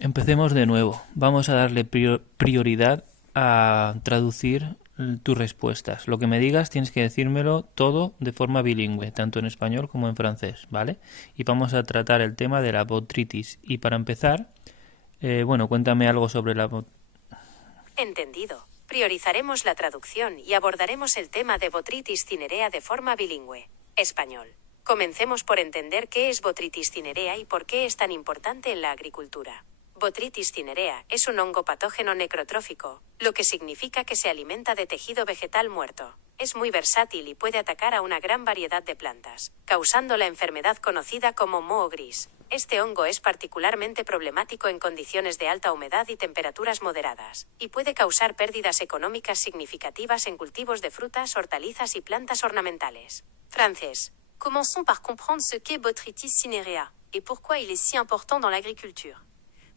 Empecemos de nuevo. Vamos a darle prioridad a traducir tus respuestas. Lo que me digas tienes que decírmelo todo de forma bilingüe, tanto en español como en francés, ¿vale? Y vamos a tratar el tema de la botrytis. Y para empezar, cuéntame algo sobre la Entendido. Priorizaremos la traducción y abordaremos el tema de Botrytis cinerea de forma bilingüe. Español. Comencemos por entender qué es Botrytis cinerea y por qué es tan importante en la agricultura. Botrytis cinerea es un hongo patógeno necrotrófico, lo que significa que se alimenta de tejido vegetal muerto. Es muy versátil y puede atacar a una gran variedad de plantas, causando la enfermedad conocida como moho gris. Este hongo es particularmente problemático en condiciones de alta humedad y temperaturas moderadas, y puede causar pérdidas económicas significativas en cultivos de frutas, hortalizas y plantas ornamentales. Francés. Commençons par comprendre ce qu'est Botrytis cinerea, et pourquoi il est si important dans l'agriculture.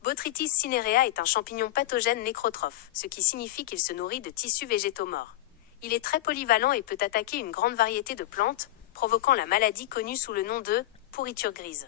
Botrytis cinerea est un champignon pathogène nécrotrophe, ce qui signifie qu'il se nourrit de tissus végétaux morts. Il est très polyvalent et peut attaquer une grande variété de plantes, provoquant la maladie connue sous le nom de pourriture grise.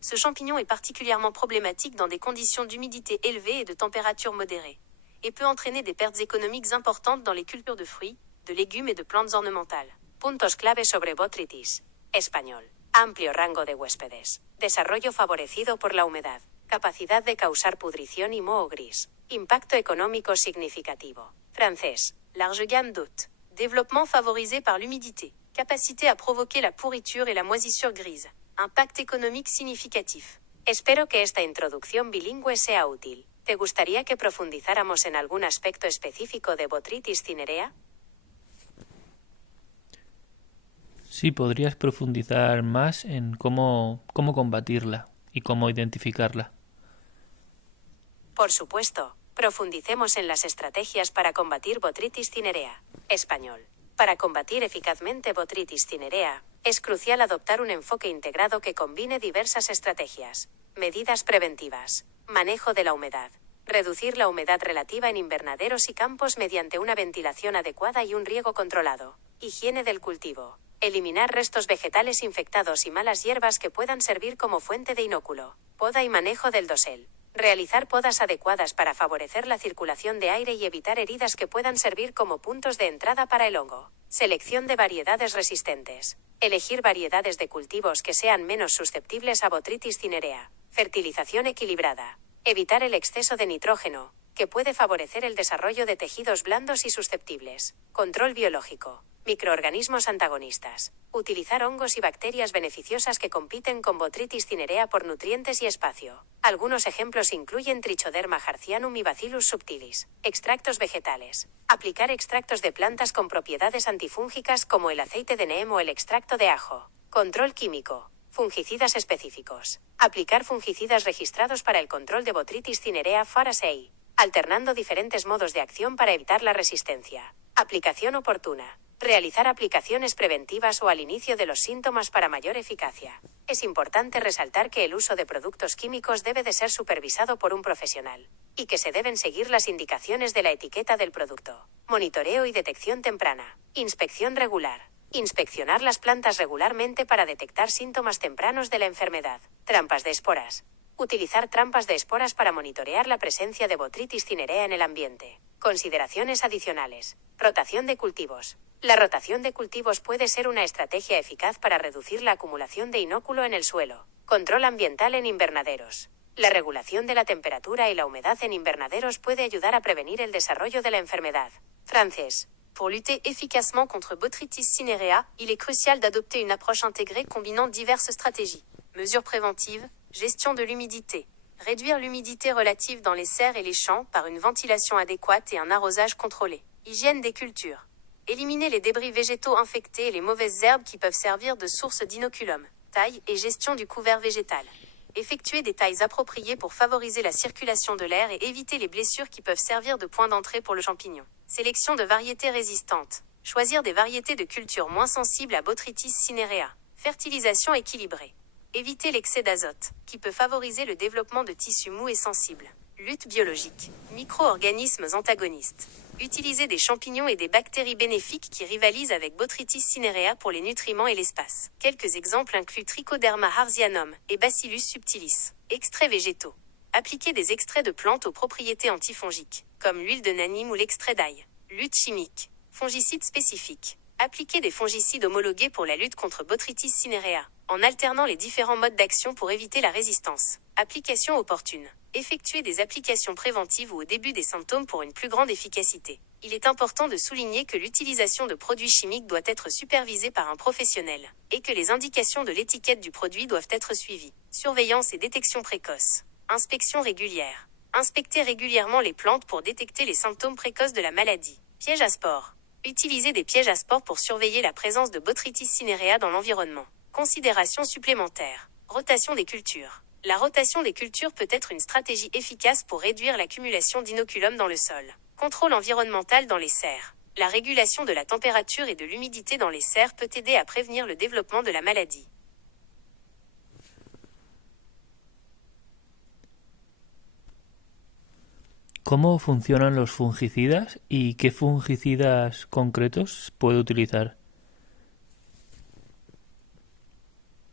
Ce champignon est particulièrement problématique dans des conditions d'humidité élevée et de température modérée, et peut entraîner des pertes économiques importantes dans les cultures de fruits, de légumes et de plantes ornementales. Puntos clave sobre Botrytis. Español. Amplio rango de huéspedes. Desarrollo favorecido por la humedad. Capacidad de causar pudrición y moho gris. Impacto económico significativo. Francés. Large gamme d'hôtes. Développement favorisé par l'humidité. Capacité à provoquer la pourriture et la moisissure grise. Impact économique significatif. Espero que esta introducción bilingüe sea útil. ¿Te gustaría que profundizáramos en algún aspecto específico de Botrytis cinerea? Sí, podrías profundizar más en cómo combatirla y cómo identificarla. Por supuesto, profundicemos en las estrategias para combatir Botrytis cinerea. Español. Para combatir eficazmente Botrytis cinerea, es crucial adoptar un enfoque integrado que combine diversas estrategias. Medidas preventivas. Manejo de la humedad. Reducir la humedad relativa en invernaderos y campos mediante una ventilación adecuada y un riego controlado. Higiene del cultivo. Eliminar restos vegetales infectados y malas hierbas que puedan servir como fuente de inóculo. Poda y manejo del dosel. Realizar podas adecuadas para favorecer la circulación de aire y evitar heridas que puedan servir como puntos de entrada para el hongo. Selección de variedades resistentes. Elegir variedades de cultivos que sean menos susceptibles a Botrytis cinerea. Fertilización equilibrada. Evitar el exceso de nitrógeno, que puede favorecer el desarrollo de tejidos blandos y susceptibles. Control biológico. Microorganismos antagonistas. Utilizar hongos y bacterias beneficiosas que compiten con Botrytis cinerea por nutrientes y espacio. Algunos ejemplos incluyen Trichoderma harzianum y Bacillus subtilis. Extractos vegetales. Aplicar extractos de plantas con propiedades antifúngicas como el aceite de neem o el extracto de ajo. Control químico. Fungicidas específicos. Aplicar fungicidas registrados para el control de Botrytis cinerea Faraceae, alternando diferentes modos de acción para evitar la resistencia. Aplicación oportuna. Realizar aplicaciones preventivas o al inicio de los síntomas para mayor eficacia. Es importante resaltar que el uso de productos químicos debe de ser supervisado por un profesional, y que se deben seguir las indicaciones de la etiqueta del producto. Monitoreo y detección temprana. Inspección regular. Inspeccionar las plantas regularmente para detectar síntomas tempranos de la enfermedad. Trampas de esporas. Utilizar trampas de esporas para monitorear la presencia de Botrytis cinerea en el ambiente. Consideraciones adicionales. Rotación de cultivos. La rotación de cultivos puede ser una estrategia eficaz para reducir la acumulación de inóculo en el suelo. Control ambiental en invernaderos. La regulación de la temperatura y la humedad en invernaderos puede ayudar a prevenir el desarrollo de la enfermedad. Francés. Pour lutter efficacement contre Botrytis cinerea, il est crucial d'adopter une approche intégrée combinant diverses stratégies. Mesures préventives, gestion de l'humidité. Réduire l'humidité relative dans les serres et les champs par une ventilation adéquate et un arrosage contrôlé. Hygiène des cultures. Éliminer les débris végétaux infectés et les mauvaises herbes qui peuvent servir de source d'inoculum. Taille et gestion du couvert végétal. Effectuer des tailles appropriées pour favoriser la circulation de l'air et éviter les blessures qui peuvent servir de point d'entrée pour le champignon. Sélection de variétés résistantes. Choisir des variétés de culture moins sensibles à Botrytis cinerea. Fertilisation équilibrée. Éviter l'excès d'azote, qui peut favoriser le développement de tissus mous et sensibles. Lutte biologique. Micro-organismes antagonistes. Utiliser des champignons et des bactéries bénéfiques qui rivalisent avec Botrytis cinerea pour les nutriments et l'espace. Quelques exemples incluent Trichoderma harzianum et Bacillus subtilis. Extraits végétaux. Appliquer des extraits de plantes aux propriétés antifongiques, comme l'huile de Nanim ou l'extrait d'ail. Lutte chimique. Fongicides spécifiques. Appliquer des fongicides homologués pour la lutte contre Botrytis cinerea, en alternant les différents modes d'action pour éviter la résistance. Application opportune. Effectuer des applications préventives ou au début des symptômes pour une plus grande efficacité. Il est important de souligner que l'utilisation de produits chimiques doit être supervisée par un professionnel, et que les indications de l'étiquette du produit doivent être suivies. Surveillance et détection précoce. Inspection régulière. Inspecter régulièrement les plantes pour détecter les symptômes précoces de la maladie. Pièges à spores. Utiliser des pièges à spores pour surveiller la présence de Botrytis cinerea dans l'environnement. Considérations supplémentaires. Rotation des cultures. La rotation des cultures peut être une stratégie efficace pour réduire l'accumulation d'inoculum dans le sol. Contrôle environnemental dans les serres. La régulation de la température et de l'humidité dans les serres peut aider à prévenir le développement de la maladie. ¿Cómo funcionan los fungicidas y qué fungicidas concretos puedo utilizar?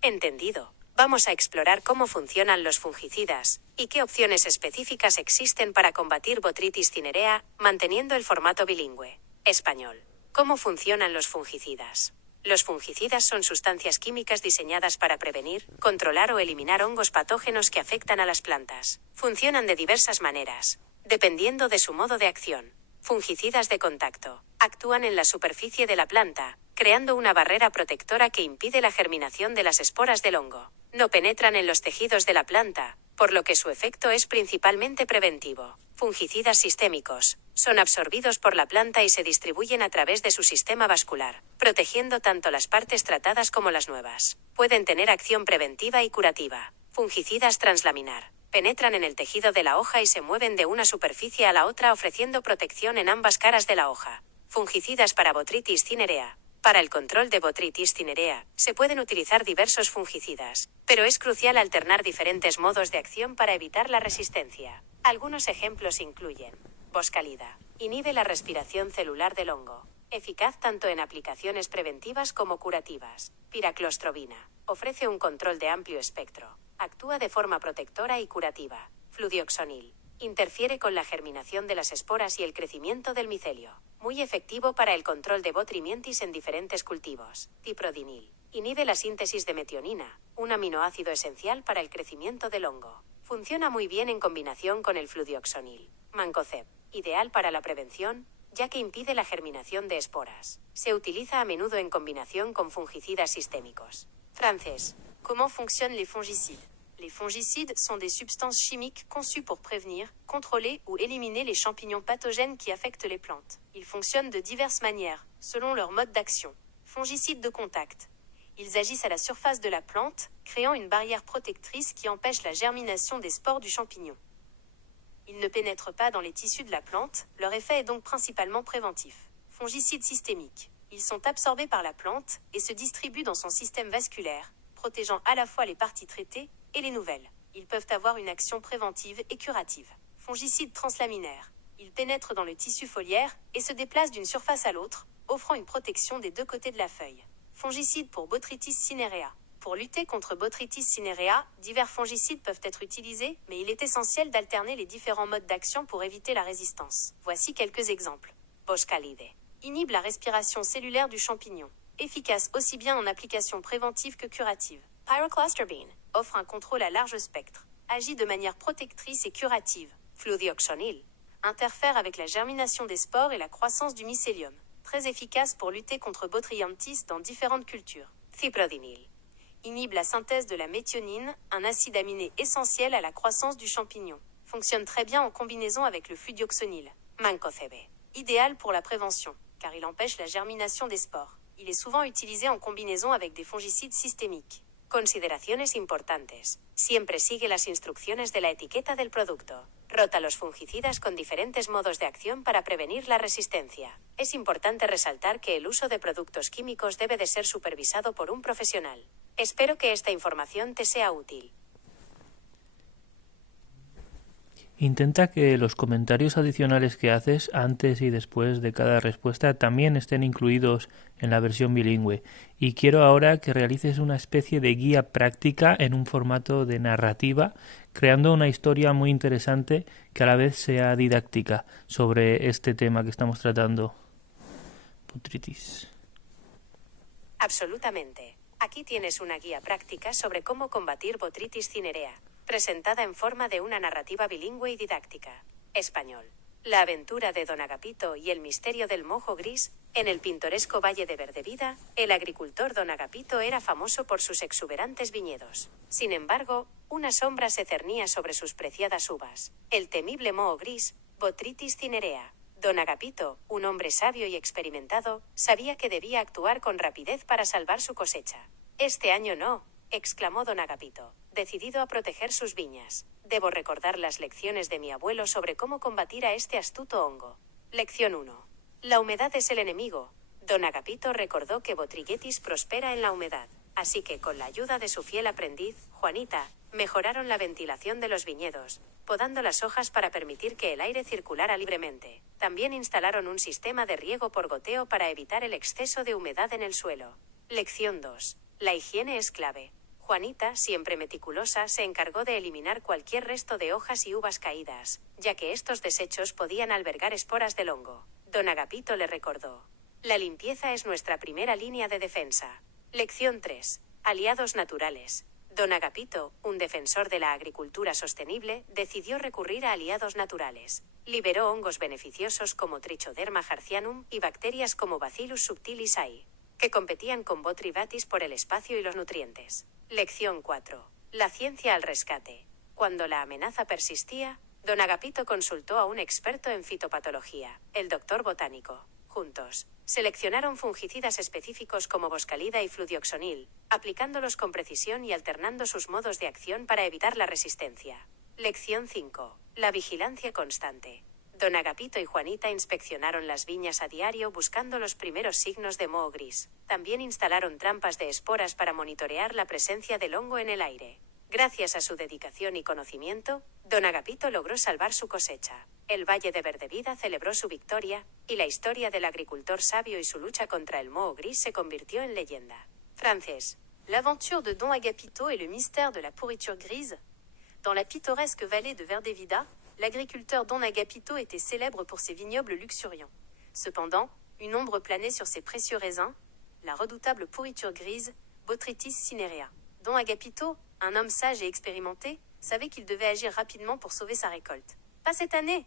Entendido. Vamos a explorar cómo funcionan los fungicidas y qué opciones específicas existen para combatir Botrytis cinerea, manteniendo el formato bilingüe. Español. ¿Cómo funcionan los fungicidas? Los fungicidas son sustancias químicas diseñadas para prevenir, controlar o eliminar hongos patógenos que afectan a las plantas. Funcionan de diversas maneras, dependiendo de su modo de acción. Fungicidas de contacto. Actúan en la superficie de la planta, creando una barrera protectora que impide la germinación de las esporas del hongo. No penetran en los tejidos de la planta, por lo que su efecto es principalmente preventivo. Fungicidas sistémicos. Son absorbidos por la planta y se distribuyen a través de su sistema vascular, protegiendo tanto las partes tratadas como las nuevas. Pueden tener acción preventiva y curativa. Fungicidas translaminar. Penetran en el tejido de la hoja y se mueven de una superficie a la otra ofreciendo protección en ambas caras de la hoja. Fungicidas para Botrytis cinerea. Para el control de Botrytis cinerea, se pueden utilizar diversos fungicidas, pero es crucial alternar diferentes modos de acción para evitar la resistencia. Algunos ejemplos incluyen: Boscalida. Inhibe la respiración celular del hongo. Eficaz tanto en aplicaciones preventivas como curativas. Piraclostrobina. Ofrece un control de amplio espectro. Actúa de forma protectora y curativa. Fludioxonil. Interfiere con la germinación de las esporas y el crecimiento del micelio. Muy efectivo para el control de Botrytis en diferentes cultivos. Ciprodinil. Inhibe la síntesis de metionina, un aminoácido esencial para el crecimiento del hongo. Funciona muy bien en combinación con el fludioxonil. Mancozeb. Ideal para la prevención, ya que impide la germinación de esporas. Se utiliza a menudo en combinación con fungicidas sistémicos. Francés. Comment fonctionnent les fongicides? Les fongicides sont des substances chimiques conçues pour prévenir, contrôler ou éliminer les champignons pathogènes qui affectent les plantes. Ils fonctionnent de diverses manières, selon leur mode d'action. Fongicides de contact. Ils agissent à la surface de la plante, créant une barrière protectrice qui empêche la germination des spores du champignon. Ils ne pénètrent pas dans les tissus de la plante, leur effet est donc principalement préventif. Fongicides systémiques. Ils sont absorbés par la plante et se distribuent dans son système vasculaire, protégeant à la fois les parties traitées et les nouvelles. Ils peuvent avoir une action préventive et curative. Fongicides translaminaires. Ils pénètrent dans le tissu foliaire et se déplacent d'une surface à l'autre, offrant une protection des deux côtés de la feuille. Fongicides pour Botrytis cinerea. Pour lutter contre Botrytis cinerea, divers fongicides peuvent être utilisés, mais il est essentiel d'alterner les différents modes d'action pour éviter la résistance. Voici quelques exemples. Boscalide. Inhibe la respiration cellulaire du champignon. Efficace aussi bien en application préventive que curative. Pyroclostrobine. Offre un contrôle à large spectre. Agit de manière protectrice et curative. Fludioxonil. Interfère avec la germination des spores et la croissance du mycélium. Très efficace pour lutter contre Botrytis dans différentes cultures. Ciprodinil. Inhibe la synthèse de la méthionine, un acide aminé essentiel à la croissance du champignon. Fonctionne très bien en combinaison avec le fludioxonil. Mancozeb. Idéal pour la prévention, car il empêche la germination des spores. Il est souvent utilisé en combinaison avec des fongicides systémiques. Consideraciones importantes. Siempre sigue las instrucciones de la etiqueta del producto. Rota los fungicidas con diferentes modos de acción para prevenir la resistencia. Es importante resaltar que el uso de productos químicos debe de ser supervisado por un profesional. Espero que esta información te sea útil. Intenta que los comentarios adicionales que haces antes y después de cada respuesta también estén incluidos en la versión bilingüe. Y quiero ahora que realices una especie de guía práctica en un formato de narrativa, creando una historia muy interesante que a la vez sea didáctica sobre este tema que estamos tratando. Botrytis. Absolutamente. Aquí tienes una guía práctica sobre cómo combatir Botrytis cinerea, presentada en forma de una narrativa bilingüe y didáctica. Español. La aventura de Don Agapito y el misterio del mojo gris. En el pintoresco valle de Verdevida, el agricultor Don Agapito era famoso por sus exuberantes viñedos. Sin embargo, una sombra se cernía sobre sus preciadas uvas. El temible moho gris, Botrytis cinerea. Don Agapito, un hombre sabio y experimentado, sabía que debía actuar con rapidez para salvar su cosecha. Este año no, exclamó Don Agapito, decidido a proteger sus viñas. Debo recordar las lecciones de mi abuelo sobre cómo combatir a este astuto hongo. Lección 1. La humedad es el enemigo. Don Agapito recordó que Botrytis prospera en la humedad, así que con la ayuda de su fiel aprendiz, Juanita, mejoraron la ventilación de los viñedos, podando las hojas para permitir que el aire circulara libremente. También instalaron un sistema de riego por goteo para evitar el exceso de humedad en el suelo. Lección 2. La higiene es clave. Juanita, siempre meticulosa, se encargó de eliminar cualquier resto de hojas y uvas caídas, ya que estos desechos podían albergar esporas del hongo. Don Agapito le recordó: la limpieza es nuestra primera línea de defensa. Lección 3. Aliados naturales. Don Agapito, un defensor de la agricultura sostenible, decidió recurrir a aliados naturales. Liberó hongos beneficiosos como Trichoderma harzianum y bacterias como Bacillus subtilis ai, que competían con Botrytis por el espacio y los nutrientes. Lección 4. La ciencia al rescate. Cuando la amenaza persistía, Don Agapito consultó a un experto en fitopatología, el doctor botánico. Juntos, seleccionaron fungicidas específicos como Boscalida y Fludioxonil, aplicándolos con precisión y alternando sus modos de acción para evitar la resistencia. Lección 5. La vigilancia constante. Don Agapito y Juanita inspeccionaron las viñas a diario buscando los primeros signos de moho gris. También instalaron trampas de esporas para monitorear la presencia del hongo en el aire. Gracias a su dedicación y conocimiento, Don Agapito logró salvar su cosecha. El Valle de Verdevida celebró su victoria, y la historia del agricultor sabio y su lucha contra el moho gris se convirtió en leyenda. Francés. L'aventure de Don Agapito et le mystère de la pourriture grise. Dans la pittoresque vallée de Verdevida, l'agriculteur Don Agapito était célèbre pour ses vignobles luxuriants. Cependant, une ombre planait sur ses précieux raisins, la redoutable pourriture grise, Botrytis cinerea. Don Agapito, un homme sage et expérimenté, savait qu'il devait agir rapidement pour sauver sa récolte. « Pas cette année !»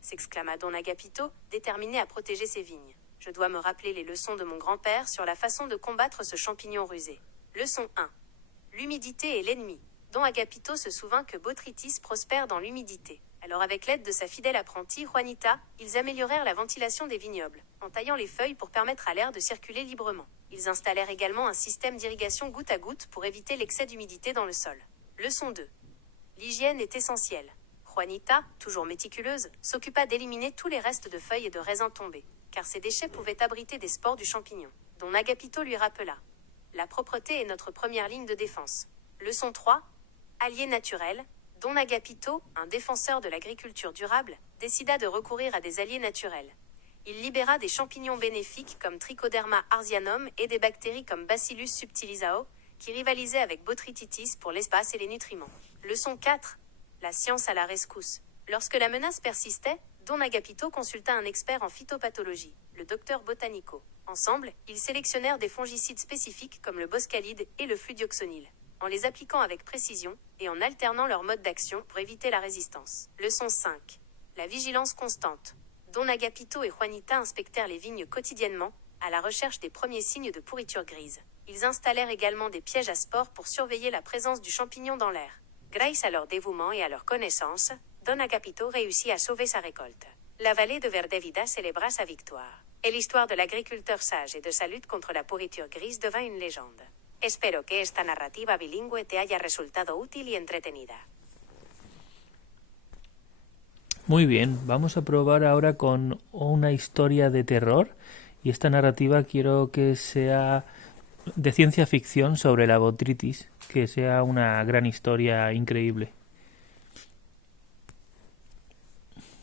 s'exclama Don Agapito, déterminé à protéger ses vignes. « Je dois me rappeler les leçons de mon grand-père sur la façon de combattre ce champignon rusé. » Leçon 1. L'humidité est l'ennemi. Don Agapito se souvint que Botrytis prospère dans l'humidité. Alors avec l'aide de sa fidèle apprentie Juanita, ils améliorèrent la ventilation des vignobles, en taillant les feuilles pour permettre à l'air de circuler librement. Ils installèrent également un système d'irrigation goutte à goutte pour éviter l'excès d'humidité dans le sol. Leçon 2. L'hygiène est essentielle. Juanita, toujours méticuleuse, s'occupa d'éliminer tous les restes de feuilles et de raisins tombés, car ces déchets pouvaient abriter des spores du champignon. Don Agapito lui rappela: la propreté est notre première ligne de défense. Leçon 3. Allié naturel. Don Agapito, un défenseur de l'agriculture durable, décida de recourir à des alliés naturels. Il libéra des champignons bénéfiques comme Trichoderma harzianum et des bactéries comme Bacillus subtilisao, qui rivalisaient avec Botrytis pour l'espace et les nutriments. Leçon 4. La science à la rescousse. Lorsque la menace persistait, Don Agapito consulta un expert en phytopathologie, le docteur Botanico. Ensemble, ils sélectionnèrent des fongicides spécifiques comme le Boscalide et le Fludioxonil, en les appliquant avec précision et en alternant leur mode d'action pour éviter la résistance. Leçon 5. La vigilance constante. Don Agapito et Juanita inspectèrent les vignes quotidiennement, à la recherche des premiers signes de pourriture grise. Ils installèrent également des pièges à spores pour surveiller la présence du champignon dans l'air. Grâce à leur dévouement et à leur connaissance, Don Agapito réussit à sauver sa récolte. La vallée de Verdevida célébra sa victoire. Et l'histoire de l'agriculteur sage et de sa lutte contre la pourriture grise devint une légende. Espero que esta narrativa bilingüe te haya resultado útil y entretenida. Muy bien, vamos a probar ahora con una historia de terror, y esta narrativa quiero que sea de ciencia ficción sobre la Botrytis, que sea una gran historia increíble.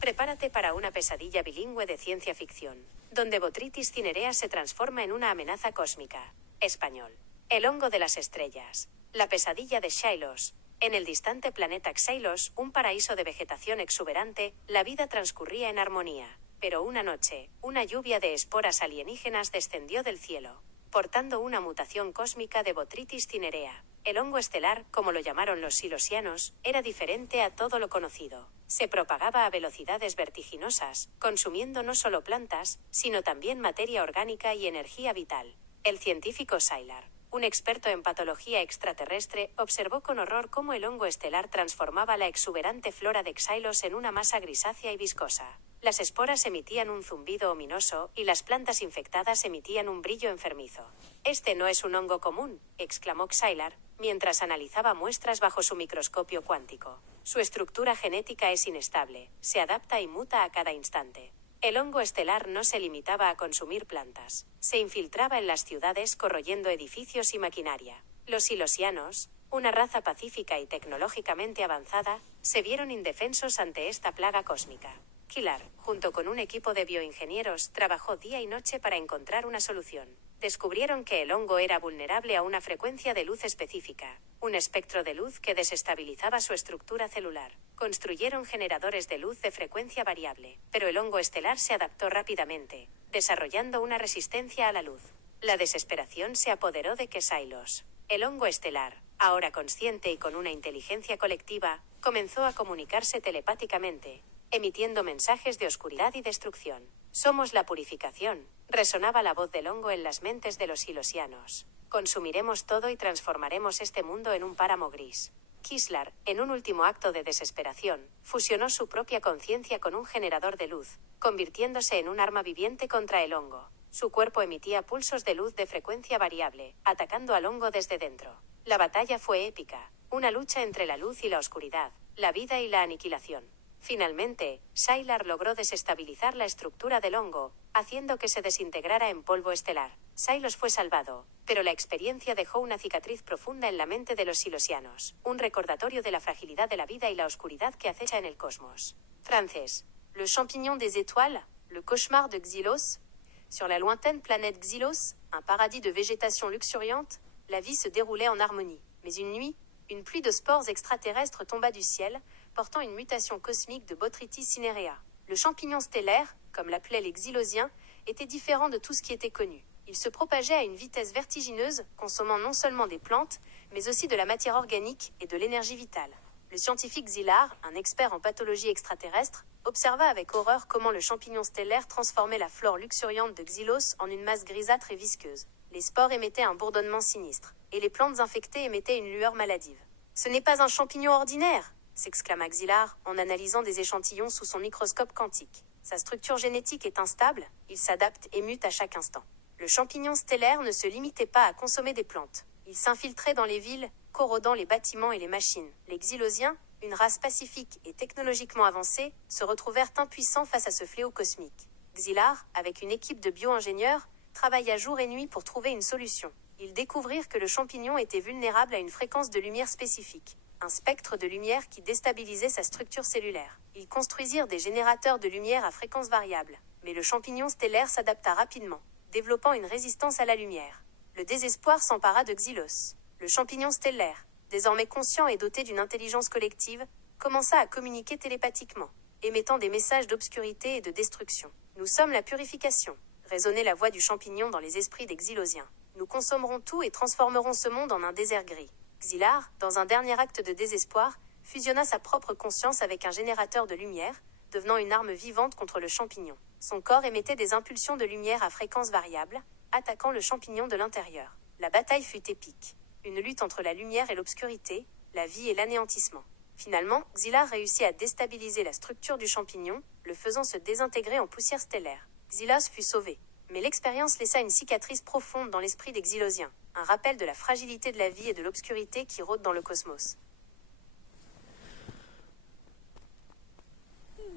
Prepárate para una pesadilla bilingüe de ciencia ficción, donde Botrytis cinerea se transforma en una amenaza cósmica. Español. El hongo de las estrellas. La pesadilla de Xylos. En el distante planeta Xylos, un paraíso de vegetación exuberante, la vida transcurría en armonía. Pero una noche, una lluvia de esporas alienígenas descendió del cielo, portando una mutación cósmica de Botrytis cinerea. El hongo estelar, como lo llamaron los silosianos, era diferente a todo lo conocido. Se propagaba a velocidades vertiginosas, consumiendo no solo plantas, sino también materia orgánica y energía vital. El científico Sylar, un experto en patología extraterrestre, observó con horror cómo el hongo estelar transformaba la exuberante flora de Xylos en una masa grisácea y viscosa. Las esporas emitían un zumbido ominoso y las plantas infectadas emitían un brillo enfermizo. «Este no es un hongo común», exclamó Sylar, mientras analizaba muestras bajo su microscopio cuántico. Su estructura genética es inestable, se adapta y muta a cada instante. El hongo estelar no se limitaba a consumir plantas. Se infiltraba en las ciudades corroyendo edificios y maquinaria. Los silosianos, una raza pacífica y tecnológicamente avanzada, se vieron indefensos ante esta plaga cósmica. Kilar, junto con un equipo de bioingenieros, trabajó día y noche para encontrar una solución. Descubrieron que el hongo era vulnerable a una frecuencia de luz específica, un espectro de luz que desestabilizaba su estructura celular. Construyeron generadores de luz de frecuencia variable, pero el hongo estelar se adaptó rápidamente, desarrollando una resistencia a la luz. La desesperación se apoderó de Xylos. El hongo estelar, ahora consciente y con una inteligencia colectiva, comenzó a comunicarse telepáticamente, emitiendo mensajes de oscuridad y destrucción. «Somos la purificación», resonaba la voz del hongo en las mentes de los silosianos. «Consumiremos todo y transformaremos este mundo en un páramo gris». Kislar, en un último acto de desesperación, fusionó su propia conciencia con un generador de luz, convirtiéndose en un arma viviente contra el hongo. Su cuerpo emitía pulsos de luz de frecuencia variable, atacando al hongo desde dentro. La batalla fue épica, una lucha entre la luz y la oscuridad, la vida y la aniquilación. Finalmente, Sylar logró desestabilizar la estructura del hongo, haciendo que se desintegrara en polvo estelar. Xylos fue salvado, pero la experiencia dejó una cicatriz profunda en la mente de los silosianos, un recordatorio de la fragilidad de la vida y la oscuridad que acecha en el cosmos. Francés. Le champignon des étoiles, le cauchemar de Xylos. Sur la lointaine planète Xylos, un paradis de végétation luxuriante, la vie se déroulait en harmonie. Mais une nuit, une pluie de spores extraterrestres tomba du ciel, portant une mutation cosmique de Botrytis cinerea. Le champignon stellaire, comme l'appelaient les Xylosiens, était différent de tout ce qui était connu. Il se propageait à une vitesse vertigineuse, consommant non seulement des plantes, mais aussi de la matière organique et de l'énergie vitale. Le scientifique Sylar, un expert en pathologie extraterrestre, observa avec horreur comment le champignon stellaire transformait la flore luxuriante de Xylos en une masse grisâtre et visqueuse. Les spores émettaient un bourdonnement sinistre, et les plantes infectées émettaient une lueur maladive. « Ce n'est pas un champignon ordinaire !» s'exclama Sylar en analysant des échantillons sous son microscope quantique. Sa structure génétique est instable, il s'adapte et mute à chaque instant. Le champignon stellaire ne se limitait pas à consommer des plantes. Il s'infiltrait dans les villes, corrodant les bâtiments et les machines. Les Xylosiens, une race pacifique et technologiquement avancée, se retrouvèrent impuissants face à ce fléau cosmique. Sylar, avec une équipe de bio-ingénieurs, travailla jour et nuit pour trouver une solution. Ils découvrirent que le champignon était vulnérable à une fréquence de lumière spécifique, un spectre de lumière qui déstabilisait sa structure cellulaire. Ils construisirent des générateurs de lumière à fréquence variable, mais le champignon stellaire s'adapta rapidement, développant une résistance à la lumière. Le désespoir s'empara de Xylos. Le champignon stellaire, désormais conscient et doté d'une intelligence collective, commença à communiquer télépathiquement, émettant des messages d'obscurité et de destruction. « Nous sommes la purification », résonnait la voix du champignon dans les esprits des Xylosiens. « Nous consommerons tout et transformerons ce monde en un désert gris. » Sylar, dans un dernier acte de désespoir, fusionna sa propre conscience avec un générateur de lumière, devenant une arme vivante contre le champignon. Son corps émettait des impulsions de lumière à fréquence variable, attaquant le champignon de l'intérieur. La bataille fut épique. Une lutte entre la lumière et l'obscurité, la vie et l'anéantissement. Finalement, Sylar réussit à déstabiliser la structure du champignon, le faisant se désintégrer en poussière stellaire. Xylos fut sauvé. Mais l'expérience laissa une cicatrice profonde dans l'esprit des Xylosiens, un rappel de la fragilité de la vie et de l'obscurité qui rôdent dans le cosmos.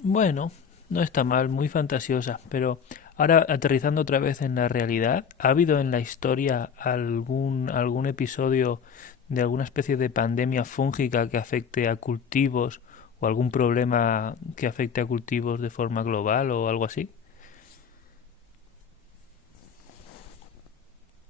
Bueno, no está mal, muy fantasiosa, pero ahora aterrizando otra vez en la realidad, ¿ha habido en la historia algún episodio de alguna especie de pandemia fúngica que afecte a cultivos o algún problema que afecte a cultivos de forma global o algo así?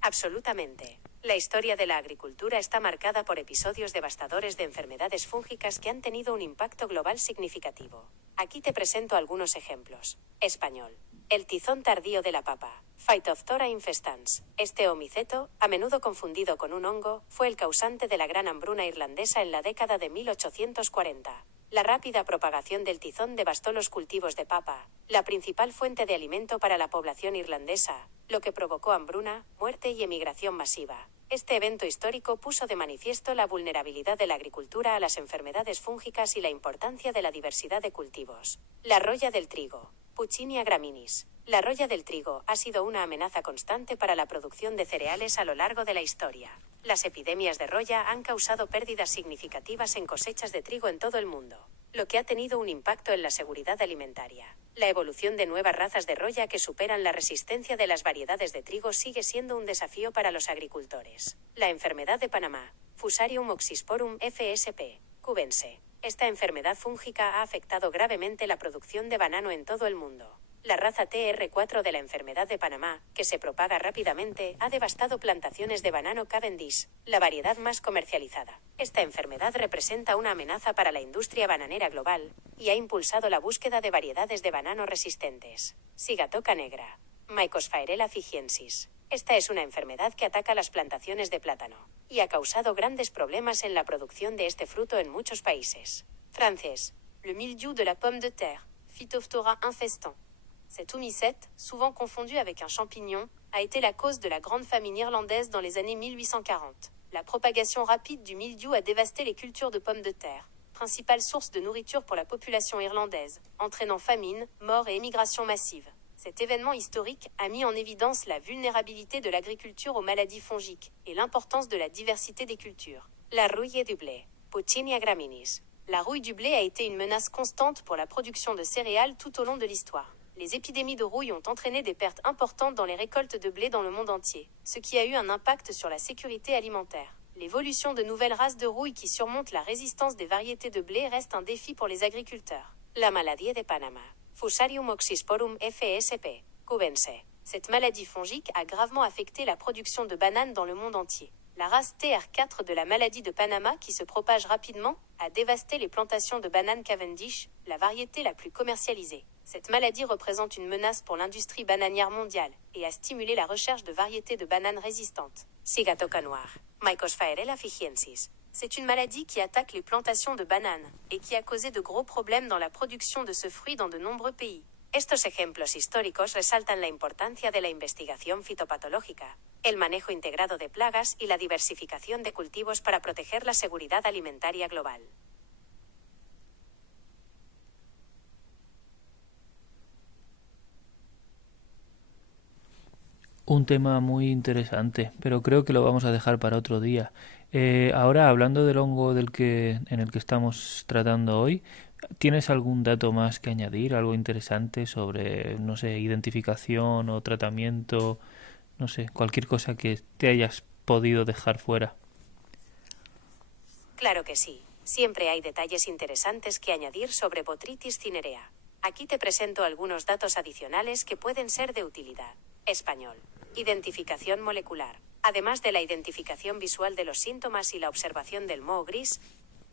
Absolutamente. La historia de la agricultura está marcada por episodios devastadores de enfermedades fúngicas que han tenido un impacto global significativo. Aquí te presento algunos ejemplos. Español. El tizón tardío de la papa, Phytophthora infestans. Este homiceto, a menudo confundido con un hongo, fue el causante de la gran hambruna irlandesa en la década de 1840. La rápida propagación del tizón devastó los cultivos de papa, la principal fuente de alimento para la población irlandesa, lo que provocó hambruna, muerte y emigración masiva. Este evento histórico puso de manifiesto la vulnerabilidad de la agricultura a las enfermedades fúngicas y la importancia de la diversidad de cultivos. La roya del trigo, Puccinia graminis. La roya del trigo ha sido una amenaza constante para la producción de cereales a lo largo de la historia. Las epidemias de roya han causado pérdidas significativas en cosechas de trigo en todo el mundo, lo que ha tenido un impacto en la seguridad alimentaria. La evolución de nuevas razas de roya que superan la resistencia de las variedades de trigo sigue siendo un desafío para los agricultores. La enfermedad de Panamá, Fusarium oxysporum FSP, cubense. Esta enfermedad fúngica ha afectado gravemente la producción de banano en todo el mundo. La raza TR4 de la enfermedad de Panamá, que se propaga rápidamente, ha devastado plantaciones de banano Cavendish, la variedad más comercializada. Esta enfermedad representa una amenaza para la industria bananera global y ha impulsado la búsqueda de variedades de banano resistentes. Sigatoka negra, Mycosphaerella fijiensis. Esta es una enfermedad que ataca las plantaciones de plátano y ha causado grandes problemas en la producción de este fruto en muchos países. Francés. Le mildiou de la pomme de terre, Phytophthora infestant. Cet homicette, souvent confondu avec un champignon, a été la cause de la grande famine irlandaise dans les années 1840. La propagation rapide du mildiou a dévasté les cultures de pommes de terre, principale source de nourriture pour la population irlandaise, entraînant famine, mort et émigration massive. Cet événement historique a mis en évidence la vulnérabilité de l'agriculture aux maladies fongiques et l'importance de la diversité des cultures. La rouille du blé, Puccinia graminis. La rouille du blé a été une menace constante pour la production de céréales tout au long de l'histoire. Les épidémies de rouille ont entraîné des pertes importantes dans les récoltes de blé dans le monde entier, ce qui a eu un impact sur la sécurité alimentaire. L'évolution de nouvelles races de rouille qui surmontent la résistance des variétés de blé reste un défi pour les agriculteurs. La maladie de Panama, Fusarium oxysporum FSP, cubense. Cette maladie fongique a gravement affecté la production de bananes dans le monde entier. La race TR4 de la maladie de Panama, qui se propage rapidement, a dévasté les plantations de bananes Cavendish, la variété la plus commercialisée. Cette maladie représente une menace pour l'industrie bananière mondiale et a stimulé la recherche de variétés de bananes résistantes. Sigatoka noir, Mycosphaerella fijiensis. C'est une maladie qui attaque les plantations de bananes et qui a causé de gros problèmes dans la production de ce fruit dans de nombreux pays. Estos ejemplos históricos resaltan la importancia de la investigación fitopatológica, el manejo integrado de plagas y la diversificación de cultivos para proteger la seguridad alimentaria global. Un tema muy interesante, pero creo que lo vamos a dejar para otro día. Ahora, hablando del hongo en el que estamos tratando hoy, ¿tienes algún dato más que añadir? ¿Algo interesante sobre, no sé, identificación o tratamiento? No sé, cualquier cosa que te hayas podido dejar fuera. Claro que sí. Siempre hay detalles interesantes que añadir sobre Botrytis cinerea. Aquí te presento algunos datos adicionales que pueden ser de utilidad. Español. Identificación molecular. Además de la identificación visual de los síntomas y la observación del moho gris,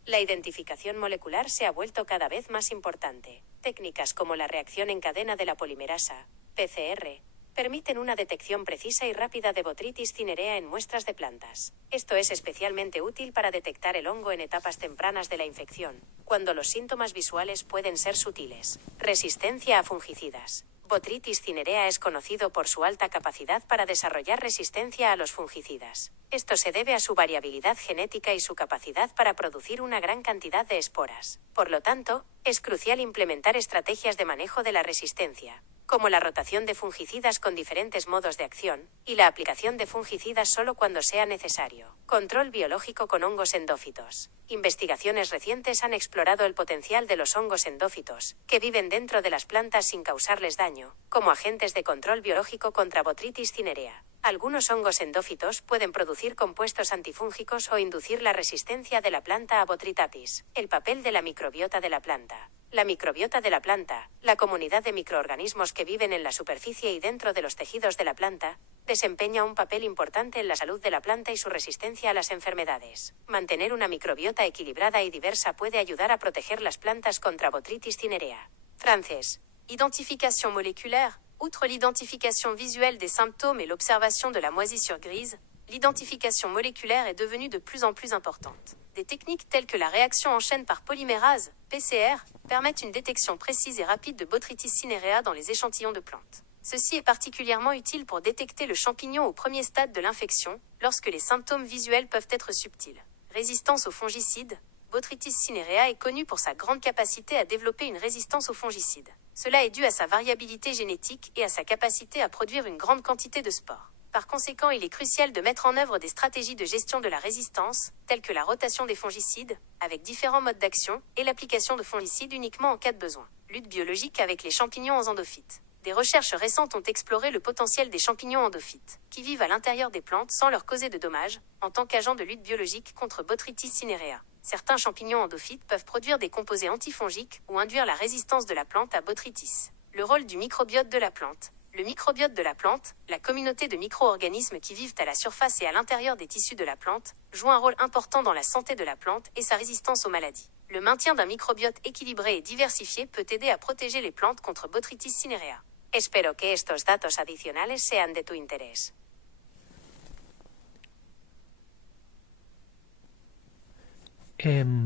la identificación molecular se ha vuelto cada vez más importante. Técnicas como la reacción en cadena de la polimerasa, PCR, permiten una detección precisa y rápida de Botrytis cinerea en muestras de plantas. Esto es especialmente útil para detectar el hongo en etapas tempranas de la infección, cuando los síntomas visuales pueden ser sutiles. Resistencia a fungicidas. Botrytis cinerea es conocido por su alta capacidad para desarrollar resistencia a los fungicidas. Esto se debe a su variabilidad genética y su capacidad para producir una gran cantidad de esporas. Por lo tanto, es crucial implementar estrategias de manejo de la resistencia, como la rotación de fungicidas con diferentes modos de acción, y la aplicación de fungicidas solo cuando sea necesario. Control biológico con hongos endófitos. Investigaciones recientes han explorado el potencial de los hongos endófitos, que viven dentro de las plantas sin causarles daño, como agentes de control biológico contra Botrytis cinerea. Algunos hongos endófitos pueden producir compuestos antifúngicos o inducir la resistencia de la planta a Botrytis. El papel de la microbiota de la planta. La microbiota de la planta, la comunidad de microorganismos que viven en la superficie y dentro de los tejidos de la planta, desempeña un papel importante en la salud de la planta y su resistencia a las enfermedades. Mantener una microbiota equilibrada y diversa puede ayudar a proteger las plantas contra Botrytis cinerea. Francés. Identification moléculaire. Outre l'identification visuelle des symptômes et l'observation de la moisissure grise, l'identification moléculaire est devenue de plus en plus importante. Des techniques telles que la réaction en chaîne par polymérase, PCR, permettent une détection précise et rapide de Botrytis cinerea dans les échantillons de plantes. Ceci est particulièrement utile pour détecter le champignon au premier stade de l'infection, lorsque les symptômes visuels peuvent être subtils. Résistance aux fongicides. Botrytis cinerea est connu pour sa grande capacité à développer une résistance aux fongicides. Cela est dû à sa variabilité génétique et à sa capacité à produire une grande quantité de spores. Par conséquent, il est crucial de mettre en œuvre des stratégies de gestion de la résistance, telles que la rotation des fongicides, avec différents modes d'action, et l'application de fongicides uniquement en cas de besoin. Lutte biologique avec les champignons endophytes. Des recherches récentes ont exploré le potentiel des champignons endophytes, qui vivent à l'intérieur des plantes sans leur causer de dommages, en tant qu'agent de lutte biologique contre Botrytis cinerea. Certains champignons endophytes peuvent produire des composés antifongiques ou induire la résistance de la plante à Botrytis. Le rôle du microbiote de la plante. Le microbiote de la plante, la communauté de micro-organismes qui vivent à la surface et à l'intérieur des tissus de la plante, joue un rôle important dans la santé de la plante et sa résistance aux maladies. Le maintien d'un microbiote équilibré et diversifié peut aider à protéger les plantes contre Botrytis cinerea. Espero que estos datos adicionales sean de tu interés.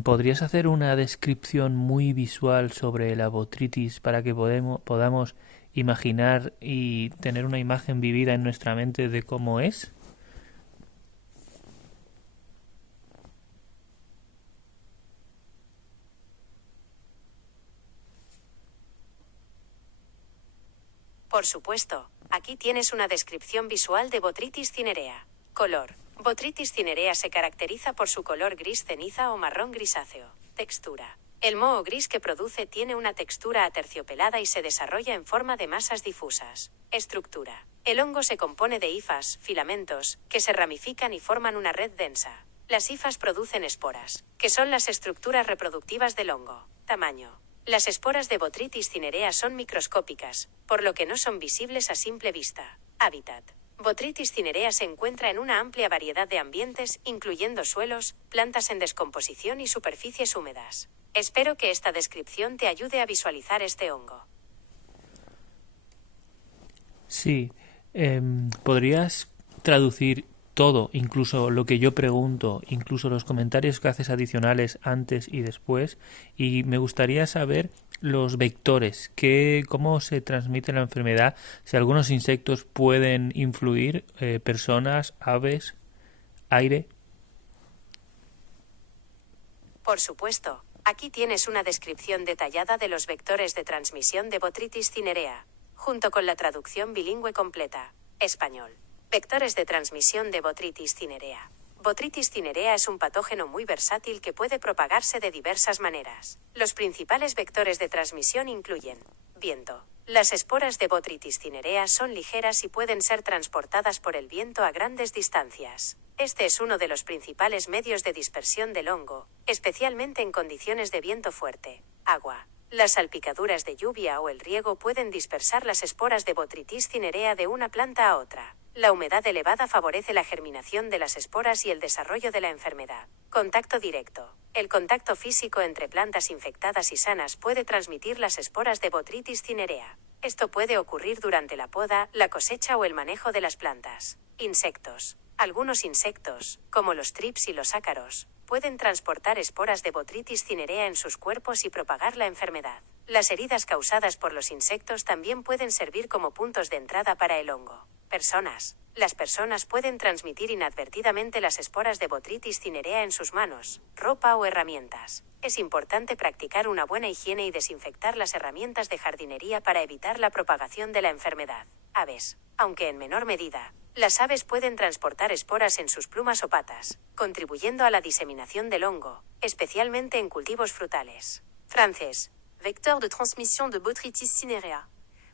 ¿Podrías hacer una descripción muy visual sobre la Botrytis para que podamos imaginar y tener una imagen vivida en nuestra mente de cómo es? Por supuesto, aquí tienes una descripción visual de Botrytis cinerea. Color. Botrytis cinerea se caracteriza por su color gris ceniza o marrón grisáceo. Textura. El moho gris que produce tiene una textura aterciopelada y se desarrolla en forma de masas difusas. Estructura. El hongo se compone de hifas, filamentos, que se ramifican y forman una red densa. Las hifas producen esporas, que son las estructuras reproductivas del hongo. Tamaño. Las esporas de Botrytis cinerea son microscópicas, por lo que no son visibles a simple vista. Hábitat. Botrytis cinerea se encuentra en una amplia variedad de ambientes, incluyendo suelos, plantas en descomposición y superficies húmedas. Espero que esta descripción te ayude a visualizar este hongo. Sí, ¿podrías traducir todo, incluso lo que yo pregunto, incluso los comentarios que haces adicionales antes y después? Y me gustaría saber los vectores, cómo se transmite la enfermedad, si algunos insectos pueden influir, personas, aves, aire. Por supuesto, aquí tienes una descripción detallada de los vectores de transmisión de Botrytis cinerea, junto con la traducción bilingüe completa. Español. Vectores de transmisión de Botrytis cinerea. Botrytis cinerea es un patógeno muy versátil que puede propagarse de diversas maneras. Los principales vectores de transmisión incluyen viento. Las esporas de Botrytis cinerea son ligeras y pueden ser transportadas por el viento a grandes distancias. Este es uno de los principales medios de dispersión del hongo, especialmente en condiciones de viento fuerte. Agua. Las salpicaduras de lluvia o el riego pueden dispersar las esporas de Botrytis cinerea de una planta a otra. La humedad elevada favorece la germinación de las esporas y el desarrollo de la enfermedad. Contacto directo. El contacto físico entre plantas infectadas y sanas puede transmitir las esporas de Botrytis cinerea. Esto puede ocurrir durante la poda, la cosecha o el manejo de las plantas. Insectos. Algunos insectos, como los trips y los ácaros, pueden transportar esporas de Botrytis cinerea en sus cuerpos y propagar la enfermedad. Las heridas causadas por los insectos también pueden servir como puntos de entrada para el hongo. Personas. Las personas pueden transmitir inadvertidamente las esporas de Botrytis cinerea en sus manos, ropa o herramientas. Es importante practicar una buena higiene y desinfectar las herramientas de jardinería para evitar la propagación de la enfermedad. Aves. Aunque en menor medida, las aves pueden transportar esporas en sus plumas o patas, contribuyendo a la diseminación del hongo, especialmente en cultivos frutales. Francés. Vecteur de transmission de Botrytis cinerea.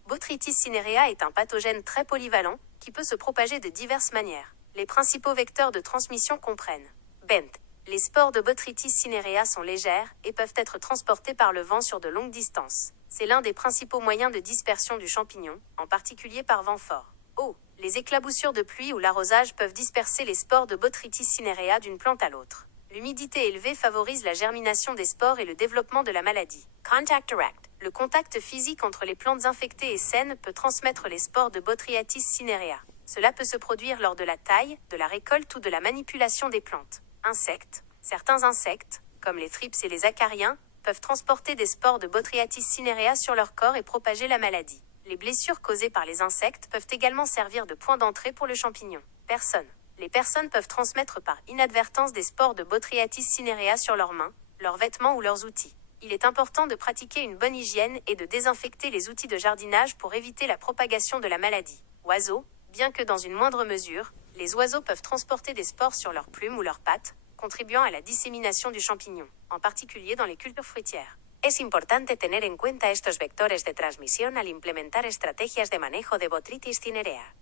Botrytis cinerea est un pathogène très polyvalent qui peut se propager de diverses manières. Les principaux vecteurs de transmission comprennent Bent. les spores de Botrytis cinerea sont légères et peuvent être transportés par le vent sur de longues distances. C'est l'un des principaux moyens de dispersion du champignon, en particulier par vent fort. Eau. Les éclaboussures de pluie ou l'arrosage peuvent disperser les spores de Botrytis cinerea d'une plante à l'autre. L'humidité élevée favorise la germination des spores et le développement de la maladie. Contact direct. Le contact physique entre les plantes infectées et saines peut transmettre les spores de Botrytis cinerea. Cela peut se produire lors de la taille, de la récolte ou de la manipulation des plantes. Insectes. Certains insectes, comme les thrips et les acariens, peuvent transporter des spores de Botrytis cinerea sur leur corps et propager la maladie. Les blessures causées par les insectes peuvent également servir de point d'entrée pour le champignon. Personnes. Les personnes peuvent transmettre par inadvertance des spores de Botrytis cinerea sur leurs mains, leurs vêtements ou leurs outils. Il est important de pratiquer une bonne hygiène et de désinfecter les outils de jardinage pour éviter la propagation de la maladie. Oiseaux. Bien que dans une moindre mesure, les oiseaux peuvent transporter des spores sur leurs plumes ou leurs pattes, contribuant à la dissémination du champignon, en particulier dans les cultures fruitières. Es importante tener en cuenta estos vectores de transmisión al implementar estrategias de manejo de Botrytis cinerea.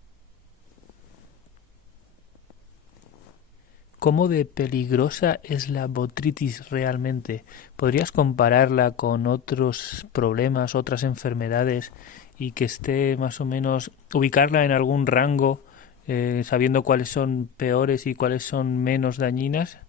¿Cómo de peligrosa es la botrytis realmente? ¿Podrías compararla con otros problemas, otras enfermedades y que esté más o menos, ubicarla en algún rango, sabiendo cuáles son peores y cuáles son menos dañinas?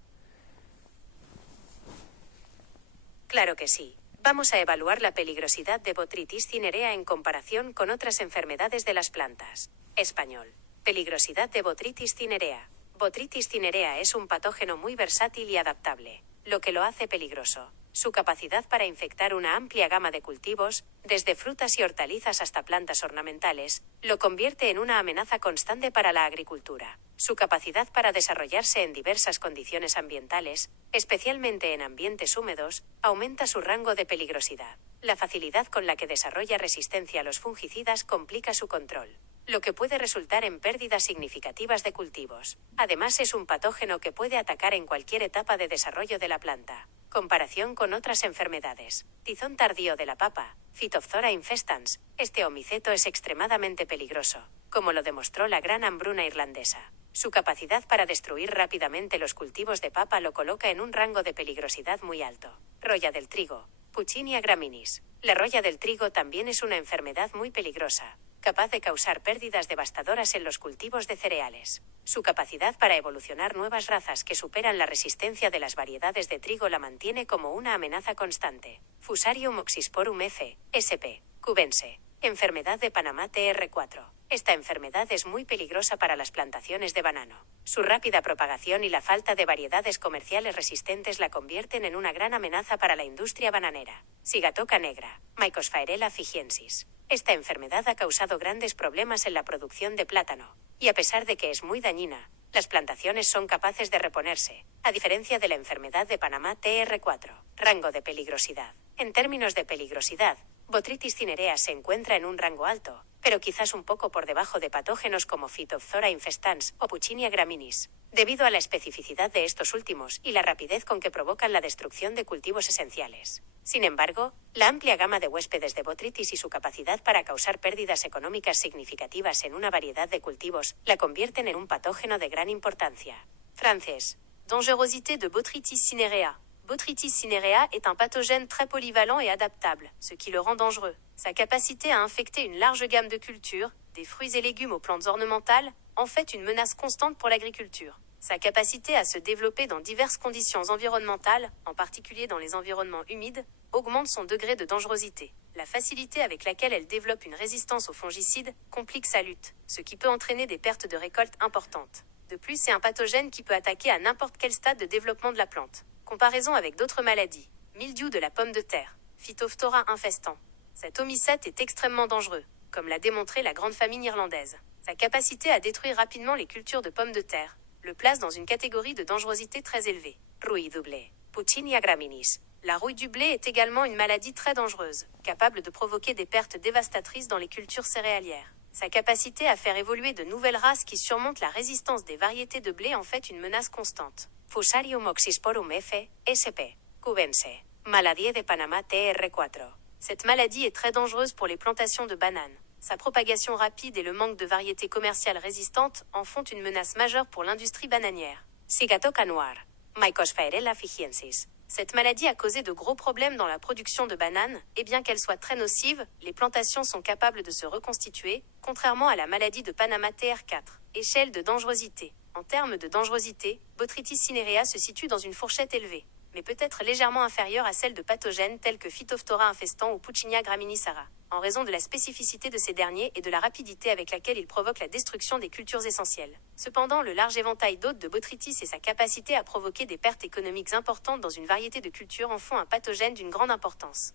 Claro que sí. Vamos a evaluar la peligrosidad de Botrytis cinerea en comparación con otras enfermedades de las plantas. Español. Peligrosidad de Botrytis cinerea. Botrytis cinerea es un patógeno muy versátil y adaptable, lo que lo hace peligroso. Su capacidad para infectar una amplia gama de cultivos, desde frutas y hortalizas hasta plantas ornamentales, lo convierte en una amenaza constante para la agricultura. Su capacidad para desarrollarse en diversas condiciones ambientales, especialmente en ambientes húmedos, aumenta su rango de peligrosidad. La facilidad con la que desarrolla resistencia a los fungicidas complica su control, lo que puede resultar en pérdidas significativas de cultivos. Además, es un patógeno que puede atacar en cualquier etapa de desarrollo de la planta. Comparación con otras enfermedades. Tizón tardío de la papa, Phytophthora infestans. Este homiceto es extremadamente peligroso, como lo demostró la gran hambruna irlandesa. Su capacidad para destruir rápidamente los cultivos de papa lo coloca en un rango de peligrosidad muy alto. Roya del trigo, Puccinia graminis. La roya del trigo también es una enfermedad muy peligrosa, capaz de causar pérdidas devastadoras en los cultivos de cereales. Su capacidad para evolucionar nuevas razas que superan la resistencia de las variedades de trigo la mantiene como una amenaza constante. Fusarium oxysporum F. sp. cubense. Enfermedad de Panamá TR4. Esta enfermedad es muy peligrosa para las plantaciones de banano. Su rápida propagación y la falta de variedades comerciales resistentes la convierten en una gran amenaza para la industria bananera. Sigatoka negra, Mycosphaerella fijiensis. Esta enfermedad ha causado grandes problemas en la producción de plátano, y a pesar de que es muy dañina, las plantaciones son capaces de reponerse, a diferencia de la enfermedad de Panamá TR4. Rango de peligrosidad. En términos de peligrosidad, Botrytis cinerea se encuentra en un rango alto, pero quizás un poco por debajo de patógenos como Phytophthora infestans o Puccinia graminis, debido a la especificidad de estos últimos y la rapidez con que provocan la destrucción de cultivos esenciales. Sin embargo, la amplia gama de huéspedes de Botrytis y su capacidad para causar pérdidas económicas significativas en una variedad de cultivos la convierten en un patógeno de gran importancia. Francés. Dangerosité de Botrytis cinerea. Botrytis cinerea est un pathogène très polyvalent et adaptable, ce qui le rend dangereux. Sa capacité à infecter une large gamme de cultures, des fruits et légumes aux plantes ornementales, en fait une menace constante pour l'agriculture. Sa capacité à se développer dans diverses conditions environnementales, en particulier dans les environnements humides, augmente son degré de dangerosité. La facilité avec laquelle elle développe une résistance aux fongicides complique sa lutte, ce qui peut entraîner des pertes de récolte importantes. De plus, c'est un pathogène qui peut attaquer à n'importe quel stade de développement de la plante. Comparaison avec d'autres maladies. Mildiou de la pomme de terre, Phytophthora infestant. Cet homicète est extrêmement dangereux, comme l'a démontré la grande famine irlandaise. Sa capacité à détruire rapidement les cultures de pommes de terre le place dans une catégorie de dangerosité très élevée. Rouille du blé. Puccinia graminis. La rouille du blé est également une maladie très dangereuse, capable de provoquer des pertes dévastatrices dans les cultures céréalières. Sa capacité à faire évoluer de nouvelles races qui surmontent la résistance des variétés de blé en fait une menace constante. Fusarium oxysporum F. SP. Cubense. Maladie de Panama TR4. Cette maladie est très dangereuse pour les plantations de bananes. Sa propagation rapide et le manque de variétés commerciales résistantes en font une menace majeure pour l'industrie bananière. Sigatoka noir. Mycosphaerella figiensis. Cette maladie a causé de gros problèmes dans la production de bananes, et bien qu'elle soit très nocive, les plantations sont capables de se reconstituer, contrairement à la maladie de Panama TR4. Échelle de dangerosité. En termes de dangerosité, Botrytis cinerea se situe dans une fourchette élevée, mais peut être légèrement inférieure à celle de pathogènes tels que Phytophthora infestant ou Puccinia graminicera, en raison de la spécificité de ces derniers et de la rapidité avec laquelle ils provoquent la destruction des cultures essentielles. Cependant, le large éventail d'hôtes de Botrytis et sa capacité à provoquer des pertes économiques importantes dans une variété de cultures en font un pathogène d'une grande importance.